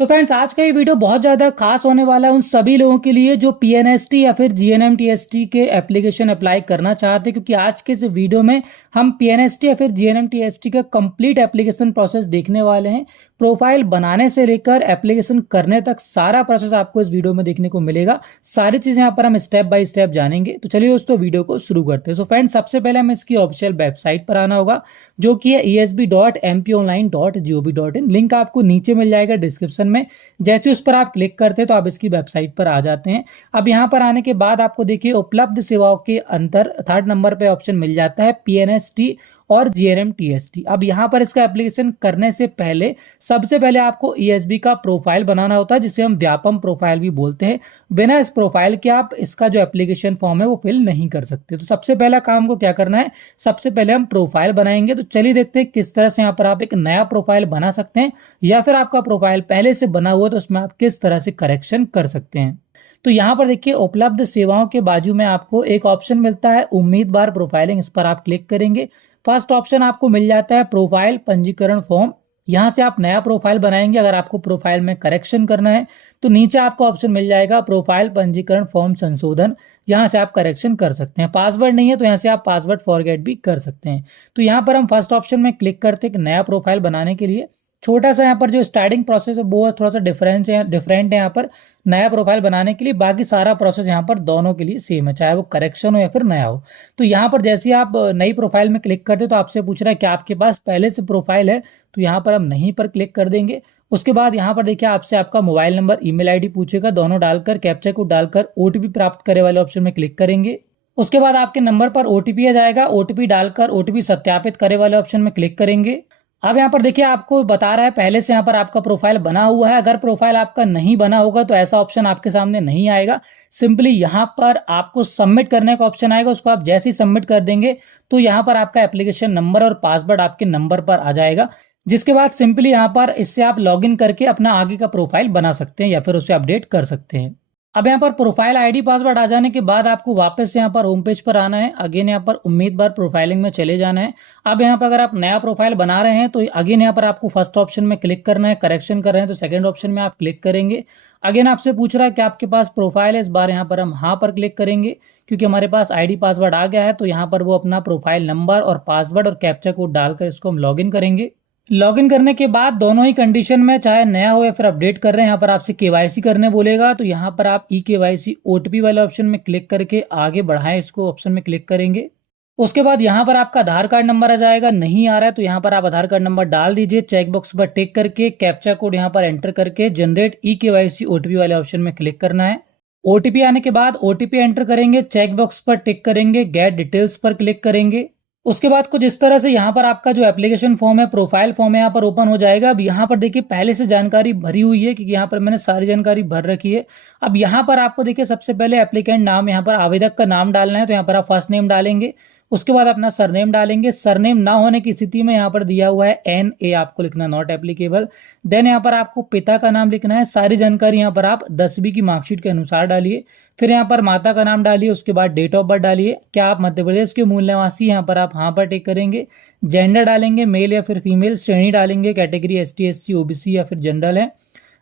तो फ्रेंड्स, आज का ये वीडियो बहुत ज़्यादा खास होने वाला है उन सभी लोगों के लिए जो पीएनएसटी या फिर जीएनएमटीएसटी के एप्लीकेशन अप्लाई करना चाहते हैं, क्योंकि आज के इस वीडियो में हम पीएनएसटी या फिर जीएनएमटीएसटी का कंप्लीट एप्लीकेशन प्रोसेस देखने वाले हैं। प्रोफाइल बनाने से लेकर एप्लीकेशन करने तक सारा प्रोसेस आपको इस वीडियो में देखने को मिलेगा। सारी चीज़ें यहाँ पर हम स्टेप बाय स्टेप जानेंगे। तो चलिए दोस्तों, वीडियो को शुरू करते हैं। सो फ्रेंड्स, सबसे पहले हमें इसकी ऑफिशियल वेबसाइट पर आना होगा, जो कि है esb.mponline.gov.in। लिंक आपको नीचे मिल जाएगा डिस्क्रिप्शन में। जैसे उस पर आप क्लिक करते हैं तो आप इसकी वेबसाइट पर आ जाते हैं। अब यहाँ पर आने के बाद आपको देखिए उपलब्ध सेवाओं के अंतर 3rd नंबर पे ऑप्शन मिल जाता है पीएनएसटी और जीएनएमटीएसटी। अब यहाँ पर इसका एप्लीकेशन करने से पहले सबसे पहले आपको ईएसबी का प्रोफाइल बनाना होता है, जिसे हम व्यापम प्रोफाइल भी बोलते हैं। बिना इस प्रोफाइल के आप इसका जो एप्लीकेशन फॉर्म है वो फिल नहीं कर सकते। तो सबसे पहला काम को क्या करना है, सबसे पहले हम प्रोफाइल बनाएंगे। तो चलिए देखते हैं किस तरह से यहाँ पर आप एक नया प्रोफाइल बना सकते हैं, या फिर आपका प्रोफाइल पहले से बना हुआ तो उसमें आप किस तरह से करेक्शन कर सकते हैं। तो यहाँ पर देखिए उपलब्ध सेवाओं के बाजू में आपको एक ऑप्शन मिलता है उम्मीदवार प्रोफाइलिंग। इस पर आप क्लिक करेंगे। फर्स्ट ऑप्शन आपको मिल जाता है प्रोफाइल पंजीकरण फॉर्म। यहाँ से आप नया प्रोफाइल बनाएंगे। अगर आपको प्रोफाइल में करेक्शन करना है तो नीचे आपको ऑप्शन मिल जाएगा प्रोफाइल पंजीकरण फॉर्म संशोधन। यहाँ से आप करेक्शन कर सकते हैं। पासवर्ड नहीं है तो यहाँ से आप पासवर्ड फॉरगेट भी कर सकते हैं। तो यहाँ पर हम फर्स्ट ऑप्शन में क्लिक करते हैं नया प्रोफाइल बनाने के लिए। छोटा सा यहाँ पर जो स्टार्टिंग प्रोसेस है वो थोड़ा सा डिफरेंट है यहाँ पर नया प्रोफाइल बनाने के लिए। बाकी सारा प्रोसेस यहाँ पर दोनों के लिए सेम है, चाहे वो करेक्शन हो या फिर नया हो। तो यहाँ पर जैसे आप नई प्रोफाइल में क्लिक करते हो तो आपसे पूछ रहा है कि आपके पास पहले से प्रोफाइल है, तो यहाँ पर हम नहीं पर क्लिक कर देंगे। उसके बाद यहाँ पर देखिए आपसे आपका मोबाइल नंबर, ईमेल आईडी पूछेगा। दोनों डालकर कैप्चा कोड डालकर ओटीपी प्राप्त करे वाले ऑप्शन में क्लिक करेंगे। उसके बाद आपके नंबर पर ओटीपी आ जाएगा। ओटीपी डालकर ओटीपी सत्यापित करे वाले ऑप्शन में क्लिक करेंगे। अब यहाँ पर देखिए आपको बता रहा है पहले से यहाँ पर आपका प्रोफाइल बना हुआ है। अगर प्रोफाइल आपका नहीं बना होगा तो ऐसा ऑप्शन आपके सामने नहीं आएगा। सिंपली यहाँ पर आपको सबमिट करने का ऑप्शन आएगा। उसको आप जैसे ही सबमिट कर देंगे तो यहाँ पर आपका एप्लीकेशन नंबर और पासवर्ड आपके नंबर पर आ जाएगा, जिसके बाद सिंपली यहाँ पर इससे आप लॉगिन करके अपना आगे का प्रोफाइल बना सकते हैं या फिर उसे अपडेट कर सकते हैं। अब यहाँ पर प्रोफाइल आईडी पासवर्ड आ जाने के बाद आपको वापस यहाँ पर होम पेज पर आना है। अगेन यहाँ पर उम्मीदवार प्रोफाइलिंग में चले जाना है। अब यहाँ पर अगर आप नया प्रोफाइल बना रहे हैं तो अगेन यहाँ पर आपको फर्स्ट ऑप्शन में क्लिक करना है। करेक्शन कर रहे हैं तो सेकंड ऑप्शन में आप क्लिक करेंगे। अगेन आपसे पूछ रहा है कि आपके पास प्रोफाइल है। इस बार यहाँ पर हम हाँ पर क्लिक करेंगे, क्योंकि हमारे पास आईडी पासवर्ड आ गया है। तो यहाँ पर वो अपना प्रोफाइल नंबर और पासवर्ड और कैप्चा कोड डालकर इसको हम लॉगिन करेंगे। लॉगिन करने के बाद दोनों ही कंडीशन में, चाहे नया हो या फिर अपडेट कर रहे हैं, यहाँ पर आपसे केवाईसी करने बोलेगा। तो यहाँ पर आप ई केवाईसी ओटीपी वाले ऑप्शन में क्लिक करके आगे बढ़ाएं, इसको ऑप्शन में क्लिक करेंगे। उसके बाद यहाँ पर आपका आधार कार्ड नंबर आ जाएगा। नहीं आ रहा है तो यहाँ पर आप आधार कार्ड नंबर डाल दीजिए। चेक बॉक्स पर टिक करके कैप्चा कोड यहाँ पर एंटर करके जनरेट ई केवाईसी ओटीपी वाले ऑप्शन में क्लिक करना है। ओटीपी आने के बाद ओटीपी एंटर करेंगे, चेक बॉक्स पर टिक करेंगे, गेट डिटेल्स पर क्लिक करेंगे। उसके बाद कुछ इस तरह से यहाँ पर आपका जो एप्लीकेशन फॉर्म है, प्रोफाइल फॉर्म है, यहाँ पर ओपन हो जाएगा। अब यहाँ पर देखिए पहले से जानकारी भरी हुई है, क्योंकि यहाँ पर मैंने सारी जानकारी भर रखी है। अब यहाँ पर आपको देखिए सबसे पहले एप्लीकेंट नाम, यहाँ पर आवेदक का नाम डालना है। तो यहाँ पर आप फर्स्ट नेम डालेंगे। उसके बाद अपना सरनेम डालेंगे। सरनेम ना होने की स्थिति में यहाँ पर दिया हुआ है NA आपको लिखना, नॉट एप्लीकेबल। देन यहाँ पर आपको पिता का नाम लिखना है। सारी जानकारी यहाँ पर आप 10वीं की मार्कशीट के अनुसार डालिए। फिर यहाँ पर माता का नाम डालिए। उसके बाद डेट ऑफ बर्थ डालिए। क्या आप मध्य प्रदेश के मूल निवासी, यहाँ पर आप हाँ पर टिक करेंगे। जेंडर डालेंगे, मेल या फिर फीमेल। श्रेणी डालेंगे, कैटेगरी ST SC OBC या फिर जनरल है।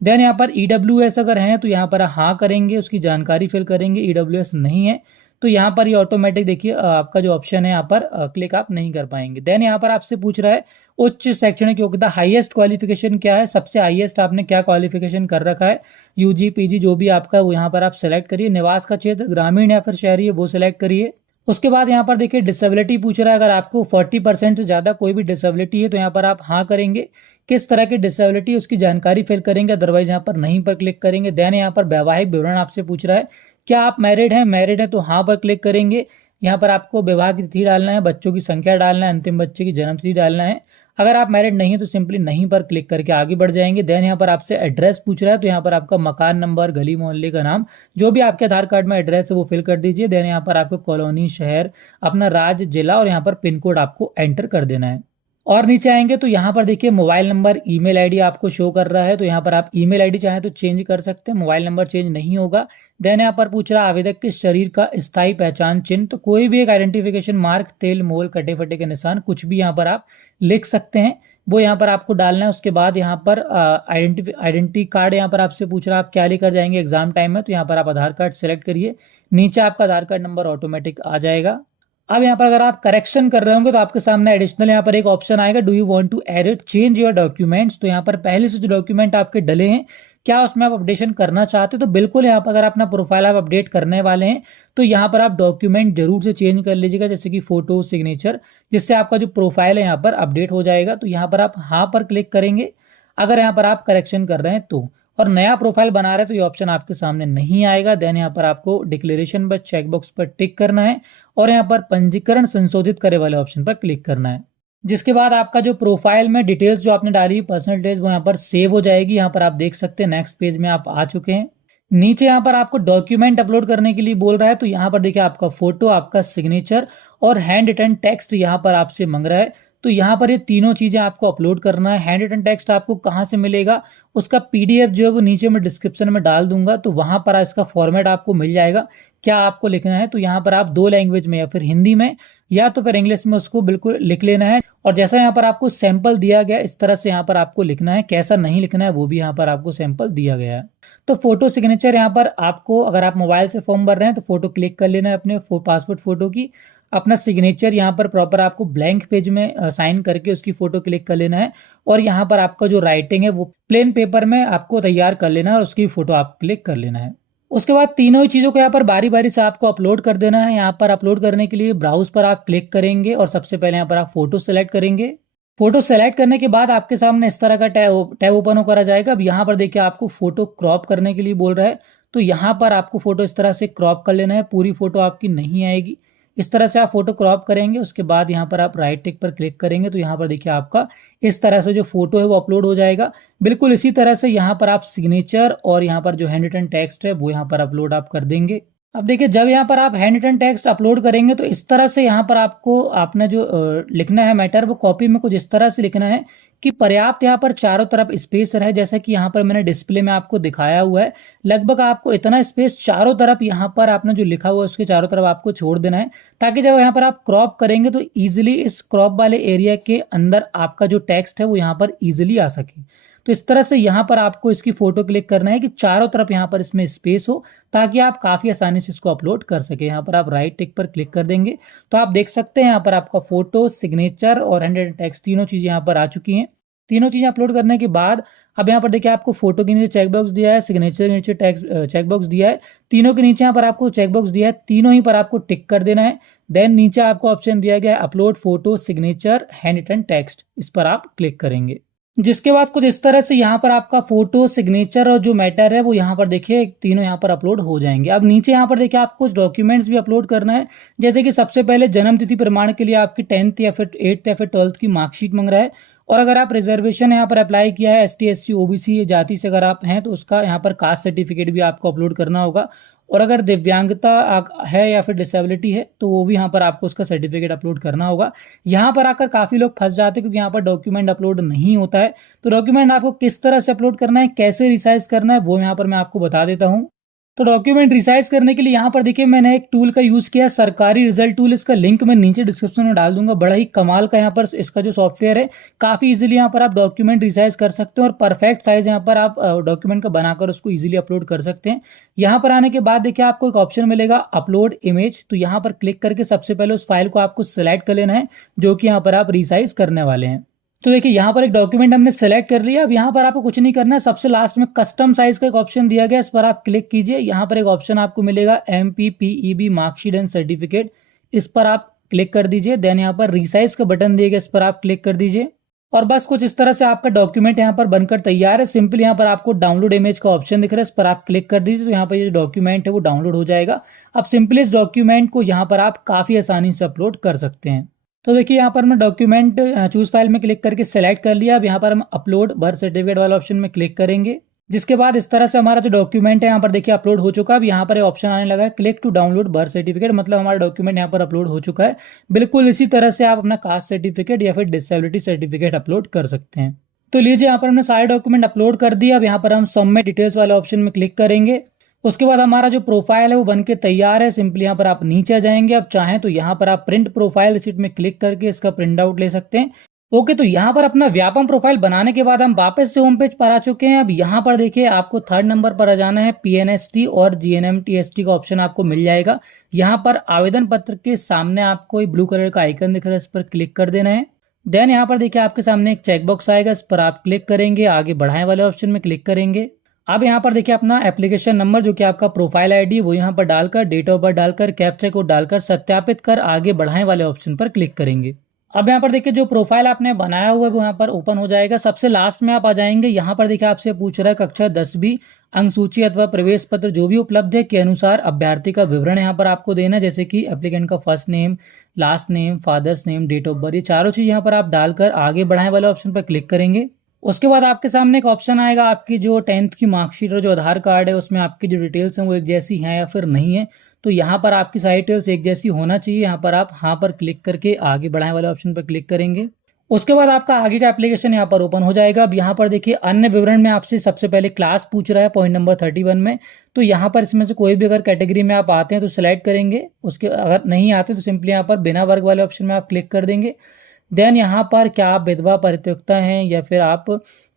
देन यहाँ पर EWS अगर है तो यहाँ पर हाँ करेंगे, उसकी जानकारी फिल करेंगे। EWS नहीं है तो यहाँ पर ये ऑटोमेटिक देखिए आपका जो ऑप्शन है यहाँ पर क्लिक आप नहीं कर पाएंगे। देन यहाँ पर आपसे पूछ रहा है उच्च शैक्षणिक योग्यता, हाईएस्ट क्वालिफिकेशन क्या है, सबसे हाईएस्ट आपने क्या क्वालिफिकेशन कर रखा है। UG PG जो भी आपका वो यहाँ पर आप सेलेक्ट करिए। निवास का क्षेत्र ग्रामीण या फिर शहरी है वो सिलेक्ट करिए। उसके बाद यहाँ पर देखिए डिसेबिलिटी पूछ रहा है। अगर आपको 40% से ज्यादा कोई भी डिसेबिलिटी है तो यहाँ पर आप हाँ करेंगे। किस तरह की डिसेबिलिटी उसकी जानकारी फिल करेंगे, अदरवाइज यहाँ पर नहीं पर क्लिक करेंगे। देन यहाँ पर वैवाहिक विवरण आपसे पूछ रहा है, क्या आप मैरिड हैं? मैरिड है तो हाँ पर क्लिक करेंगे। यहाँ पर आपको विवाह की तिथि डालना है, बच्चों की संख्या डालना है, अंतिम बच्चे की जन्म तिथि डालना है। अगर आप मैरिड नहीं है तो सिंपली नहीं पर क्लिक करके आगे बढ़ जाएंगे। देन यहाँ पर आपसे एड्रेस पूछ रहा है। तो यहाँ पर आपका मकान नंबर, गली मोहल्ले का नाम, जो भी आपके आधार कार्ड में एड्रेस है वो फिल कर दीजिए। देन यहाँ पर आपको कॉलोनी, शहर, अपना राज्य, जिला और यहाँ पर पिन कोड आपको एंटर कर देना है। और नीचे आएंगे तो यहाँ पर देखिए मोबाइल नंबर, ईमेल आईडी आपको शो कर रहा है। तो यहाँ पर आप ईमेल आईडी चाहें तो चेंज कर सकते हैं, मोबाइल नंबर चेंज नहीं होगा। देन यहाँ पर पूछ रहा है आवेदक के शरीर का स्थायी पहचान चिन्ह, तो कोई भी एक आइडेंटिफिकेशन मार्क, तेल, मोल, कटे फटे के निशान, कुछ भी यहाँ पर आप लिख सकते हैं। वो यहाँ पर आपको डालना है। उसके बाद यहाँ पर आइडेंटिटी कार्ड यहाँ पर आपसे पूछ रहा है आप क्या लेकर जाएंगे एग्जाम टाइम में, तो यहाँ पर आप आधार कार्ड सेलेक्ट करिए। नीचे आपका आधार कार्ड नंबर ऑटोमेटिक आ जाएगा। अब यहाँ पर अगर आप करेक्शन कर रहे होंगे तो आपके सामने एडिशनल यहाँ पर एक ऑप्शन आएगा, do you want to edit change your documents. तो यहाँ पर पहले से जो डॉक्यूमेंट आपके डले हैं, क्या उसमें आप अपडेशन करना चाहते हो, तो बिल्कुल यहाँ पर अगर अपना प्रोफाइल आप अपडेट करने वाले हैं तो यहाँ पर आप डॉक्यूमेंट जरूर से चेंज कर लीजिएगा, जैसे कि फोटो, सिग्नेचर, जिससे आपका जो प्रोफाइल है यहाँ पर अपडेट हो जाएगा। तो यहाँ पर आप हाँ पर क्लिक करेंगे अगर यहाँ पर आप करेक्शन कर रहे हैं तो। और नया प्रोफाइल बना रहे हैं तो ये ऑप्शन आपके सामने नहीं आएगा। देन यहाँ पर आपको डिक्लेरेशन पर चेकबॉक्स पर टिक करना है और यहाँ पर पंजीकरण संशोधित करे वाले ऑप्शन पर क्लिक करना है। जिसके बाद आपका जो प्रोफाइल में डिटेल्स जो आपने डाली पर्सनल डिटेल्स वो यहाँ पर सेव हो जाएगी। यहाँ पर आप देख सकते हैं नेक्स्ट पेज में आप आ चुके हैं। नीचे यहाँ पर आपको डॉक्यूमेंट अपलोड करने के लिए बोल रहा है, तो यहाँ पर देखिए आपका फोटो, आपका सिग्नेचर और हैंड रिटन टेक्स्ट यहाँ पर आपसे मांग रहा है। तो यहाँ पर ये तीनों चीजें आपको अपलोड करना है। हैंड रिटन टेक्स्ट आपको कहाँ से मिलेगा, उसका पीडीएफ जो है वो नीचे मैं डिस्क्रिप्शन में डाल दूंगा, तो वहां पर इसका फॉर्मेट आपको मिल जाएगा। क्या आपको लिखना है, तो यहाँ पर आप 2 लैंग्वेज में या फिर हिंदी में या तो फिर इंग्लिश में उसको बिल्कुल लिख लेना है। और जैसा यहाँ पर आपको सैंपल दिया गया इस तरह से यहाँ पर आपको लिखना है, कैसा नहीं लिखना है वो भी यहाँ पर आपको सैंपल दिया गया है। तो फोटो सिग्नेचर यहाँ पर आपको, अगर आप मोबाइल से फॉर्म भर रहे हैं तो फोटो क्लिक कर लेना है अपने पासपोर्ट फोटो की। अपना सिग्नेचर यहाँ पर प्रॉपर आपको ब्लैंक पेज में साइन करके उसकी फोटो क्लिक कर लेना है। और यहाँ पर आपका जो राइटिंग है वो प्लेन पेपर में आपको तैयार कर लेना है और उसकी फोटो आप क्लिक कर लेना है। उसके बाद तीनों ही चीजों को यहाँ पर बारी बारी से आपको अपलोड कर देना है। यहाँ पर अपलोड करने के लिए ब्राउज पर आप क्लिक करेंगे और सबसे पहले यहाँ पर आप फोटो सेलेक्ट करेंगे। फोटो सेलेक्ट करने के बाद आपके सामने इस तरह का टैब ओपन होकर आ जाएगा। अब यहाँ पर देखिए आपको फोटो क्रॉप करने के लिए बोल रहा है, तो यहाँ पर आपको फोटो इस तरह से क्रॉप कर लेना है। पूरी फोटो आपकी नहीं आएगी, इस तरह से आप फोटो क्रॉप करेंगे। उसके बाद यहाँ पर आप राइट टिक पर क्लिक करेंगे तो यहाँ पर देखिए आपका इस तरह से जो फोटो है वो अपलोड हो जाएगा। बिल्कुल इसी तरह से यहाँ पर आप सिग्नेचर और यहाँ पर जो हैंड रिटन टेक्स्ट है वो यहाँ पर अपलोड आप कर देंगे। अब देखिए जब यहाँ पर आप हैंड रिटन टेक्स्ट अपलोड करेंगे तो इस तरह से यहाँ पर आपको आपने जो लिखना है मैटर वो कॉपी में कुछ इस तरह से लिखना है कि पर्याप्त यहाँ पर चारों तरफ स्पेस रहे, जैसा कि यहाँ पर मैंने डिस्प्ले में आपको दिखाया हुआ है। लगभग आपको इतना स्पेस चारों तरफ यहाँ पर आपने जो लिखा हुआ है उसके चारों तरफ आपको छोड़ देना है, ताकि जब यहाँ पर आप क्रॉप करेंगे तो इजीली इस क्रॉप वाले एरिया के अंदर आपका जो टेक्स्ट है वो यहाँ पर इजीली आ सके। तो इस तरह से यहाँ पर आपको इसकी फोटो क्लिक करना है कि चारों तरफ यहाँ पर इसमें स्पेस हो, ताकि आप काफी आसानी से इसको अपलोड कर सके। यहाँ पर आप राइट टिक पर क्लिक कर देंगे तो आप देख सकते हैं यहाँ पर आपका फोटो, सिग्नेचर और हैंड रिटन टेक्स्ट तीनों चीजें यहाँ पर आ चुकी हैं। तीनों चीजें अपलोड करने के बाद अब यहाँ पर देखिए आपको फोटो के नीचे चेकबॉक्स दिया है, सिग्नेचर के नीचे टेक्स्ट चेकबॉक्स दिया है, तीनों के नीचे यहाँ पर आपको चेकबॉक्स दिया है, तीनों ही पर आपको टिक कर देना है। देन नीचे आपको ऑप्शन दिया गया है upload photo, signature, handwritten text, इस पर आप क्लिक करेंगे। जिसके बाद कुछ इस तरह से यहाँ पर आपका फोटो, सिग्नेचर और जो मैटर है वो यहाँ पर देखिए तीनों यहाँ पर अपलोड हो जाएंगे। अब नीचे यहाँ पर देखिए आपको कुछ डॉक्यूमेंट्स भी अपलोड करना है, जैसे कि सबसे पहले जन्म तिथि प्रमाण के लिए आपकी 10th या फिर 8th या फिर 12th की मार्कशीट मांग रहा है। और अगर आप रिजर्वेशन यहाँ पर अप्लाई किया है, ST SC OBC जाति से अगर आप हैं तो उसका यहाँ पर कास्ट सर्टिफिकेट भी आपको अपलोड करना होगा। और अगर दिव्यांगता है या फिर डिसेबिलिटी है तो वो भी यहाँ पर आपको उसका सर्टिफिकेट अपलोड करना होगा। यहाँ पर आकर काफी लोग फंस जाते हैं क्योंकि यहाँ पर डॉक्यूमेंट अपलोड नहीं होता है। तो डॉक्यूमेंट आपको किस तरह से अपलोड करना है, कैसे रिसाइज करना है, वो यहाँ पर मैं आपको बता देता हूँ। तो डॉक्यूमेंट रिसाइज करने के लिए यहाँ पर देखिए मैंने एक टूल का यूज किया, सरकारी रिजल्ट टूल। इसका लिंक मैं नीचे डिस्क्रिप्शन में डाल दूंगा। बड़ा ही कमाल का यहाँ पर इसका जो सॉफ्टवेयर है, काफी इजीली यहाँ पर आप डॉक्यूमेंट रिसाइज कर सकते हैं और परफेक्ट साइज यहाँ पर आप डॉक्यूमेंट का बनाकर उसको इजीली अपलोड कर सकते हैं। यहाँ पर आने के बाद देखिए आपको एक ऑप्शन मिलेगा अपलोड इमेज, तो यहाँ पर क्लिक करके सबसे पहले उस फाइल को आपको सिलेक्ट कर लेना है जो कि यहाँ पर आप रिसाइज करने वाले हैं। तो देखिए यहाँ पर एक डॉक्यूमेंट हमने सेलेक्ट कर लिया। अब यहाँ पर आपको कुछ नहीं करना है, सबसे लास्ट में कस्टम साइज का एक ऑप्शन दिया गया, इस पर आप क्लिक कीजिए। यहाँ पर एक ऑप्शन आपको मिलेगा MPPEB मार्कशीट एंड सर्टिफिकेट, इस पर आप क्लिक कर दीजिए। देन यहाँ पर रिसाइज का बटन दिया गया, इस पर आप क्लिक कर दीजिए और बस कुछ इस तरह से आपका डॉक्यूमेंट यहाँ पर बनकर तैयार है। सिंपल यहाँ पर आपको डाउनलोड इमेज का ऑप्शन दिख रहा है, इस पर आप क्लिक कर दीजिए तो यहाँ पर ये डॉक्यूमेंट है वो डाउनलोड हो जाएगा। अब सिंपली इस डॉक्यूमेंट को यहाँ पर आप काफी आसानी से अपलोड कर सकते हैं। तो देखिए यहाँ पर मैं डॉक्यूमेंट चूज फाइल में क्लिक करके सेलेक्ट कर लिया। अब यहाँ पर हम अपलोड बर्थ सर्टिफिकेट वाला ऑप्शन में क्लिक करेंगे, जिसके बाद इस तरह से हमारा जो डॉक्यूमेंट है यहाँ पर देखिए अपलोड हो चुका है। अब यहाँ पर ऑप्शन आने लगा है click to download birth certificate, मतलब हमारा डॉक्यूमेंट यहाँ पर अपलोड हो चुका है। बिल्कुल इसी तरह से आप अपना कास्ट सर्टिफिकेट या फिर डिसेबिलिटी सर्टिफिकेट अपलोड कर सकते हैं। तो लीजिए यहाँ पर हमने सारे डॉक्यूमेंट अपलोड कर दिया। अब यहाँ पर हम सबमिट डिटेल्स वाले ऑप्शन में क्लिक करेंगे। उसके बाद हमारा जो प्रोफाइल है वो बनके तैयार है। सिंपली यहाँ पर आप नीचे आ जाएंगे। अब चाहें तो यहाँ पर आप प्रिंट प्रोफाइल रिसिप्ट में क्लिक करके इसका प्रिंट आउट ले सकते हैं, ओके, तो यहाँ पर अपना व्यापम प्रोफाइल बनाने के बाद हम वापस से होम पेज पर आ चुके हैं। अब यहाँ पर देखिए आपको थर्ड नंबर पर आ जाना है, पीएनएसटी और जीएनएमटीएसटी का ऑप्शन आपको मिल जाएगा। यहाँ पर आवेदन पत्र के सामने आपको ब्लू कलर का आइकन दिख रहा है, इस पर क्लिक कर देना है। देन यहाँ पर देखिए आपके सामने एक चेकबॉक्स आएगा, इस पर आप क्लिक करेंगे, आगे बढ़ाएं वाले ऑप्शन में क्लिक करेंगे। अब यहाँ पर देखिए अपना एप्लीकेशन नंबर जो कि आपका प्रोफाइल आईडी वो यहाँ पर डालकर, डेट ऑफ बर्थ डालकर, कैप्चा कोड डालकर सत्यापित कर आगे बढ़ाएं वाले ऑप्शन पर क्लिक करेंगे। अब यहाँ पर देखिए जो प्रोफाइल आपने बनाया हुआ है वो यहाँ पर ओपन हो जाएगा। सबसे लास्ट में आप आ जाएंगे, यहाँ पर देखिए आपसे पूछ रहा है कक्षा 10वीं अंक सूची अथवा प्रवेश पत्र जो भी उपलब्ध है के अनुसार अभ्यर्थी का विवरण यहाँ पर आपको देना है, जैसे कि एप्लीकेंट का first name, last name, father's name, date of birth, ये चारों चीज यहाँ पर आप डालकर आगे बढ़ाएं वाले ऑप्शन पर क्लिक करेंगे। उसके बाद आपके सामने एक ऑप्शन आएगा, आपकी जो 10th की मार्कशीट और जो आधार कार्ड है उसमें आपकी जो डिटेल्स हैं वो एक जैसी हैं या फिर नहीं है। तो यहाँ पर आपकी सारी डिटेल्स एक जैसी होना चाहिए। यहाँ पर आप हाँ पर क्लिक करके आगे बढ़ाएं वाले ऑप्शन पर क्लिक करेंगे। उसके बाद आपका आगे का एप्लीकेशन यहाँ पर ओपन हो जाएगा। अब यहाँ पर देखिए अन्य विवरण में आपसे सबसे पहले क्लास पूछ रहा है पॉइंट नंबर 31 में। तो यहाँ पर इसमें से कोई भी अगर कैटेगरी में आप आते हैं तो सिलेक्ट करेंगे, उसके अगर नहीं आते तो सिंपली यहाँ पर बिना वर्ग वाले ऑप्शन में आप क्लिक कर देंगे। देन यहाँ पर क्या आप विधवा परित्यक्ता हैं या फिर आप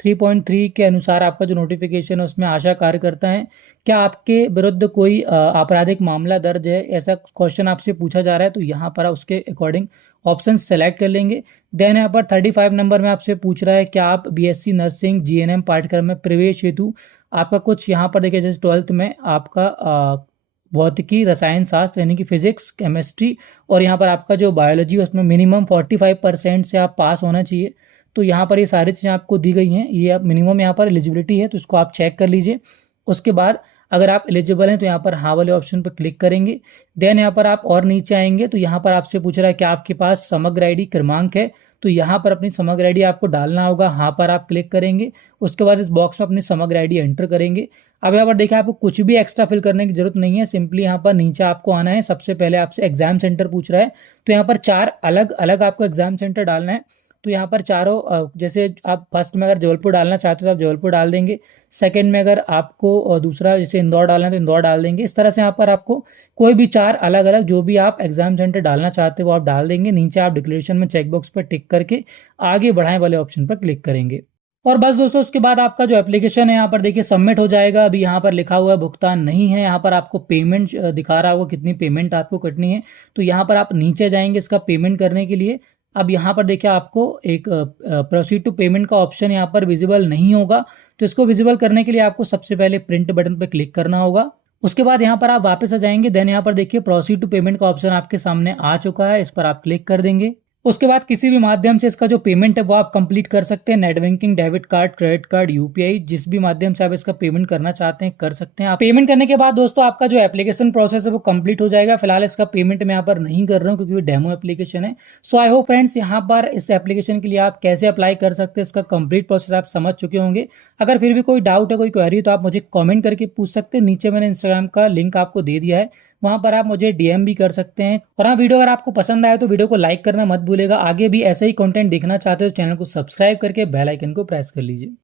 3.3 के अनुसार आपका जो नोटिफिकेशन है उसमें आशा कार्यकर्ता हैं, क्या आपके विरुद्ध कोई आपराधिक मामला दर्ज है, ऐसा क्वेश्चन आपसे पूछा जा रहा है। तो यहाँ पर आप उसके अकॉर्डिंग ऑप्शन सेलेक्ट कर लेंगे। देन यहाँ पर 35 नंबर में आपसे पूछ रहा है क्या आप बीएससी नर्सिंग जीएनएम पाठ्यक्रम में प्रवेश हेतु आपका कुछ यहाँ पर देखिए जैसे 12th में आपका भौतिकी, रसायन शास्त्र यानी कि फिजिक्स, केमिस्ट्री और यहाँ पर आपका जो बायोलॉजी है उसमें मिनिमम 45% से आप पास होना चाहिए। तो यहाँ पर ये सारी चीज़ें आपको दी गई हैं, ये आप मिनिमम यहाँ पर एलिजिबिलिटी है तो इसको आप चेक कर लीजिए। उसके बाद अगर आप एलिजिबल हैं तो यहाँ पर हाँ वाले ऑप्शन पर क्लिक करेंगे। देन यहाँ पर आप और नीचे आएंगे तो यहाँ पर आपसे पूछ रहा है कि आपके पास समग्र आईडी क्रमांक है। तो यहाँ पर अपनी समग्र आईडी आपको डालना होगा, हाँ पर आप क्लिक करेंगे। उसके बाद इस बॉक्स में अपनी समग्र आईडी एंटर करेंगे। अब यहाँ पर देखिए आपको कुछ भी एक्स्ट्रा फिल करने की जरूरत नहीं है, सिंपली यहाँ पर नीचे आपको आना है। सबसे पहले आपसे एग्जाम सेंटर पूछ रहा है तो यहाँ पर 4 अलग अलग आपको एग्जाम सेंटर डालना है। तो यहाँ पर चारों जैसे आप फर्स्ट में अगर जबलपुर डालना चाहते हो तो आप जबलपुर डाल देंगे, सेकंड में अगर आपको दूसरा जैसे इंदौर डालना है तो इंदौर डाल देंगे। इस तरह से यहाँ पर आपको कोई भी 4 अलग अलग जो भी आप एग्जाम सेंटर डालना चाहते हो वो आप डाल देंगे। नीचे आप डिक्लेरेशन में चेकबॉक्स पर टिक करके आगे बढ़ाएं वाले ऑप्शन पर क्लिक करेंगे और बस दोस्तों उसके बाद आपका जो एप्लीकेशन है यहाँ पर देखिए सबमिट हो जाएगा। अभी यहाँ पर लिखा हुआ है भुगतान नहीं है, यहाँ पर आपको पेमेंट दिखा रहा होगा कितनी पेमेंट आपको कटनी है। तो यहाँ पर आप नीचे जाएंगे इसका पेमेंट करने के लिए। अब यहाँ पर देखिए आपको एक प्रोसीड टू पेमेंट का ऑप्शन यहाँ पर विजिबल नहीं होगा, तो इसको विजिबल करने के लिए आपको सबसे पहले प्रिंट बटन पर क्लिक करना होगा। उसके बाद यहाँ पर आप वापस आ जाएंगे। देन यहाँ पर देखिए प्रोसीड टू पेमेंट का ऑप्शन आपके सामने आ चुका है, इस पर आप क्लिक कर देंगे। उसके बाद किसी भी माध्यम से इसका जो पेमेंट है वो आप कंप्लीट कर सकते हैं, net banking, debit card, credit card, UPI, जिस भी माध्यम से आप इसका पेमेंट करना चाहते हैं कर सकते हैं। आप पेमेंट करने के बाद दोस्तों आपका जो एप्लीकेशन प्रोसेस है वो कंप्लीट हो जाएगा। फिलहाल इसका पेमेंट मैं यहाँ पर नहीं कर रहा हूँ क्योंकि वो डेमो एप्लीकेशन है। सो आई होप फ्रेंड्स यहाँ पर इस एप्लीकेशन के लिए आप कैसे अप्लाई कर सकते हैं इसका कंप्लीट प्रोसेस आप समझ चुके होंगे। अगर फिर भी कोई डाउट है, कोई क्वेरी, तो आप मुझे कॉमेंट करके पूछ सकते हैं। नीचे मैंने इंस्टाग्राम का लिंक आपको दे दिया है, वहां पर आप मुझे डीएम भी कर सकते हैं। और हाँ, वीडियो अगर आपको पसंद आया तो वीडियो को लाइक करना मत भूलेगा। आगे भी ऐसे ही कंटेंट देखना चाहते हो तो चैनल को सब्सक्राइब करके बेल आइकन को प्रेस कर लीजिए।